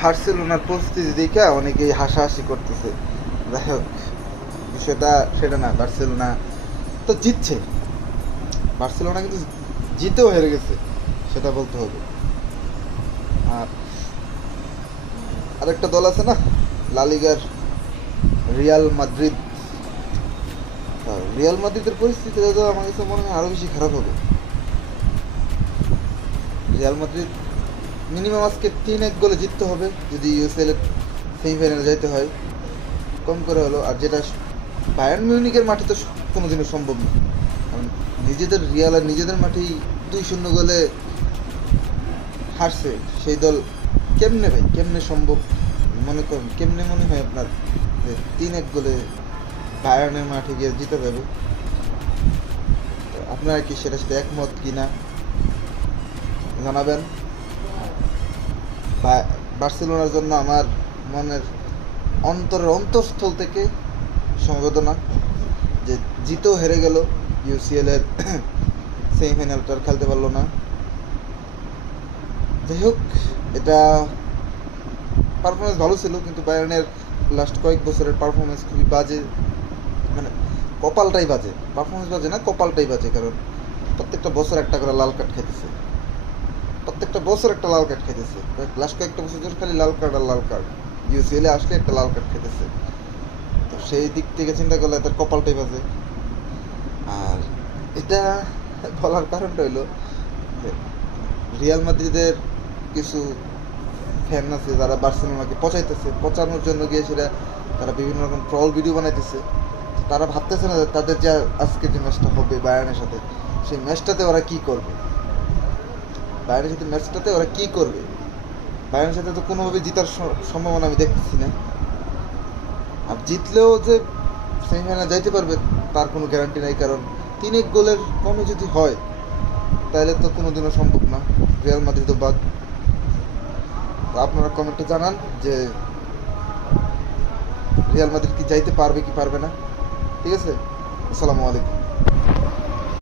বার্সেলোনার পরিস্থিতি দেখে অনেকেই হাসাহাসি করতেছে। যাই হোক, বিষয়টা সেটা না। বার্সেলোনা তো জিতছে, বার্সেলোনা কিন্তু জিতেও হেরে গেছে, সেটা বলতে হবে। আর আরেকটা দল আছে না, লা লিগার রিয়াল মাদ্রিদ। রিয়াল মাদ্রিদের পরিস্থিতি তো আমার কাছে মনে হয় আরও বেশি খারাপ হবে। রিয়াল মাদ্রিদ মিনিমাম আজকে 3-1 গোলে জিততে হবে যদি ইউসিএল এর সেমিফাইনালে যাইতে হয়, কম করে হলো। আর যেটা বায়ার্ন মিউনিকের মাঠে তো কোনোদিনও সম্ভব না, কারণ নিজেদের রিয়াল আর নিজেদের মাঠেই 2-0 গোলে হারছে সেই দল। কেমনে ভাই, কেমনে সম্ভব? মনে করেন কেমনে মনে হয় আপনার যে 3-1 গোলে বায়ার্নের মাঠে গিয়ে জিতে যাবে? আপনারা কি সেটার সাথে একমত কি না জানাবেন। বার্সেলোনার জন্য আমার মনের অন্তরের অন্তঃস্থল থেকে সমবেদনা, যে জিতেও হেরে গেল, ইউসিএল এর সেমিফাইনালটা খেলতে পারলো না। যাই হোক, এটা পারফরমেন্স ভালো ছিল, কিন্তু বায়ার্নের লাস্ট কয়েক বছরের পারফরমেন্স খুবই বাজে। মানে কপালটাই বাজে, পারফরমেন্স বাজে না, কপালটাই বাজে। কারণ প্রত্যেকটা বছর একটা করে লাল কার্ড খাইতেছে, প্রত্যেকটা বছর একটা লাল কার্ড খাইতেছে। লাস্ট কয়েকটা বছর ধরে খালি লাল কার্ড আর লাল কার্ড, ইউসিএলে আসলে একটা লাল কার্ড খাইতেছে। তো সেই দিক থেকে চিন্তা করলে তার কপালটাই বাজে। আর এটা বলার কারণটা হইলো যে রিয়াল মাদ্রিদের কিছু ফ্যান আছে যারা বার্সেলোনাকে পচানোর জন্য গিয়ে সেটা তারা বিভিন্ন রকম ট্রল ভিডিও বানাইতেছে। তারা ভাবতেছে না যে তাদের যে আজকে যে ম্যাচটা হবে বায়ার্নের সাথে, সেই ম্যাচটাতে ওরা কি করবে। বায়ার্নের সাথে ম্যাচটাতে ওরা কি করবে? বায়ার্নের সাথে তো কোনোভাবে জেতার সম্ভাবনা আমি দেখতেছি না। আর জিতলেও যে সেমিফাইনালে যাইতে পারবে তার কোনো গ্যারান্টি নাই, কারণ 3-1 গোলের কমে যদি হয় তাহলে তো কোনোদিনও সম্ভব না, রিয়াল মাদ্রিদও বাদ। তো আপনারা কমেন্টে জানান যে রিয়াল মাদ্রিদ কি যাইতে পারবে কি পারবে না। ঠিক আছে, আসসালামু আলাইকুম।